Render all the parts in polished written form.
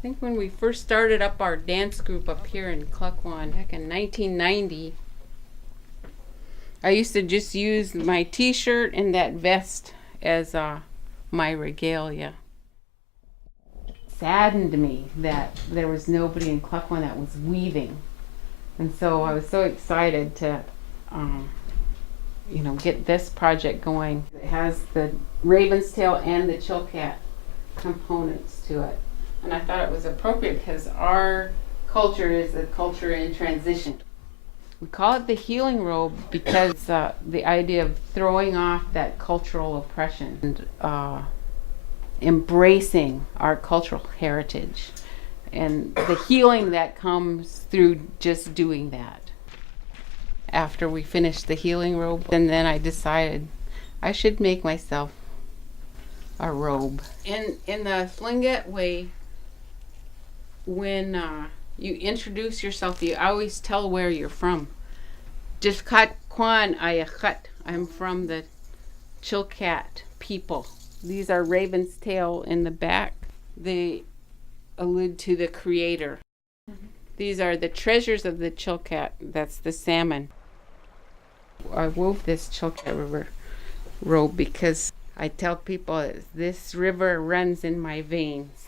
I think when we first started up our dance group up here in Cluckwan back in 1990, I used to just use my t-shirt and that vest as my regalia. It saddened me that there was nobody in Cluckwan that was weaving. And so I was so excited to get this project going. It has the raven's tail and the chilkat components to it. And I thought it was appropriate because our culture is a culture in transition. We call it the healing robe because the idea of throwing off that cultural oppression and embracing our cultural heritage and the healing that comes through just doing that. After we finished the healing robe, and then I decided I should make myself a robe. In the Tlingit way, when you introduce yourself, you always tell where you're from. Jiskat Kwan Ayachat. I'm from the Chilkat people. These are raven's tail in the back. They allude to the creator. These are the treasures of the Chilkat. That's the salmon. I wove this Chilkat River robe because I tell people this river runs in my veins.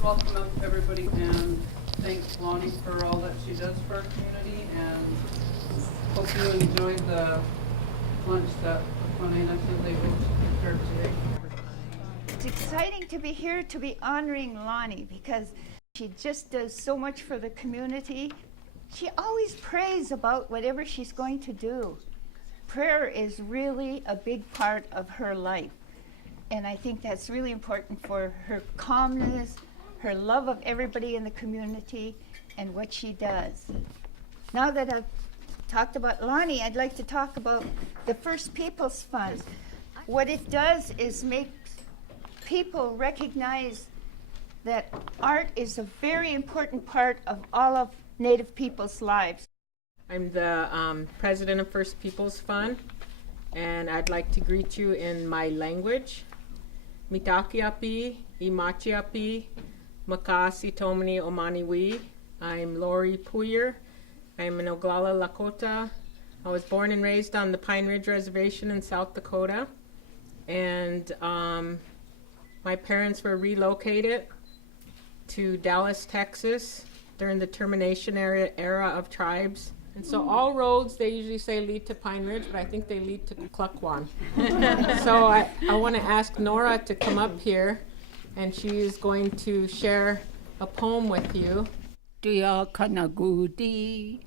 Welcome everybody, and thank Lani for all that she does for our community, and hope you enjoyed the lunch that Lani and David prepared today. It's exciting to be here to be honoring Lani because she just does so much for the community. She always prays about whatever she's going to do. Prayer is really a big part of her life, and I think that's really important for her calmness, her love of everybody in the community, and what she does. Now that I've talked about Lani, I'd like to talk about the First Peoples Fund. What it does is make people recognize that art is a very important part of all of Native people's lives. I'm the president of First Peoples Fund, and I'd like to greet you in my language. Mitakiapi, Imachiapi, Makasi Tomani Omaniwi. I'm Lori Puyer. I'm an Oglala Lakota. I was born and raised on the Pine Ridge Reservation in South Dakota, and my parents were relocated to Dallas, Texas during the termination era of tribes. And so all roads, they usually say lead to Pine Ridge, but I think they lead to Cluckwan. So I want to ask Nora to come up here, and she is going to share a poem with you. Dia Kanagudi,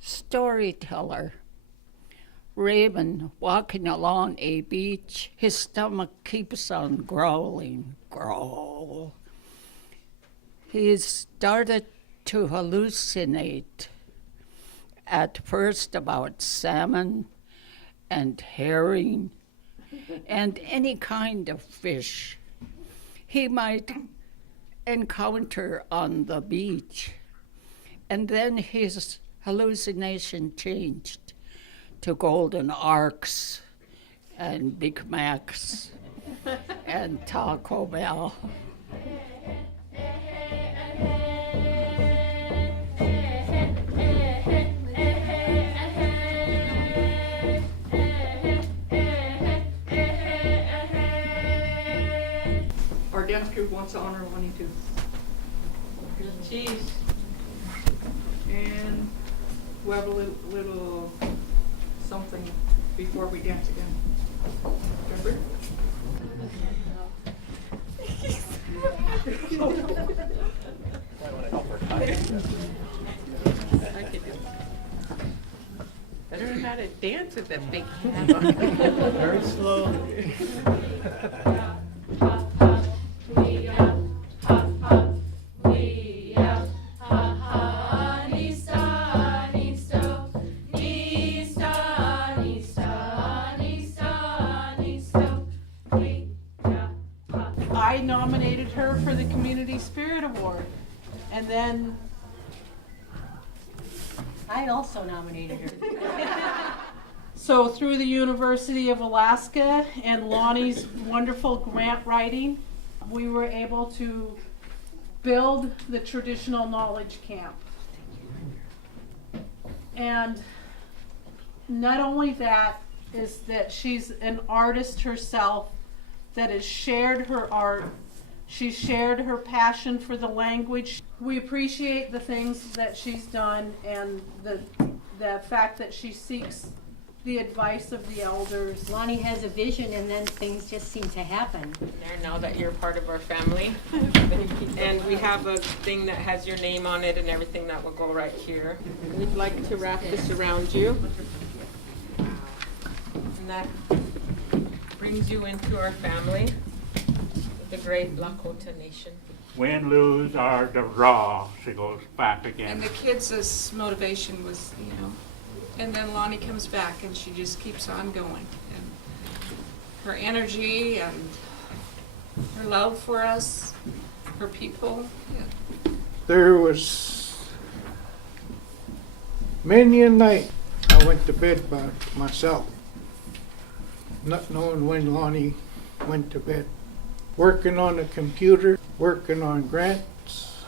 storyteller. Raven walking along a beach, his stomach keeps on growling, growl. He started to hallucinate, at first about salmon and herring and any kind of fish he might encounter on the beach. And then his hallucination changed to golden arcs and Big Macs and Taco Bell. Our dance group wants to honor Lani too. Cheese. And we'll have a little something before we dance again. Remember? I don't know how to dance with that big hat on. Very slow. I nominated her for the Community Spirit Award, and then I also nominated her. so through the University of Alaska and Lani's wonderful grant writing, we were able to build the traditional knowledge camp. And not only that, is that she's an artist herself that has shared her art. She's shared her passion for the language. We appreciate the things that she's done and the fact that she seeks the advice of the elders. Lani has a vision and then things just seem to happen. There, now that you're part of our family. And we have a thing that has your name on it and everything that will go right here. We'd like to wrap this around you. And that brings you into our family, the great Lakota Nation. Win, lose, or the draw, she goes back again. And the kids' motivation was, and then Lani comes back and she just keeps on going. And her energy and her love for us, her people. Yeah. There was many a night I went to bed by myself, not knowing when Lani went to bed. Working on a computer, working on grants.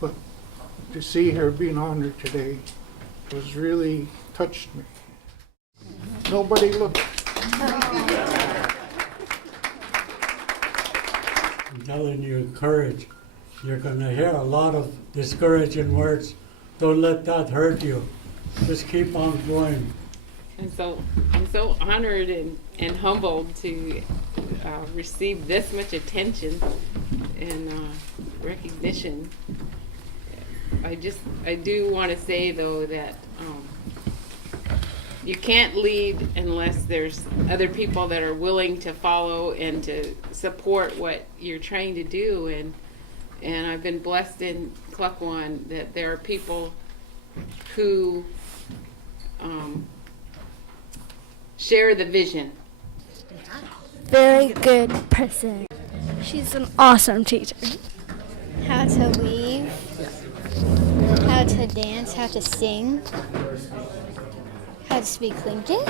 But to see her being honored today was really touched me. Nobody looked. I'm telling you, courage. You're going to hear a lot of discouraging words. Don't let that hurt you. Just keep on going. And so I'm so honored and humbled to receive this much attention and recognition. I do want to say though that you can't lead unless there's other people that are willing to follow and to support what you're trying to do. And I've been blessed in Cluckwan that there are people who share the vision. Very good person. She's an awesome teacher. How to weave, how to dance, how to sing, how to speak Lincoln.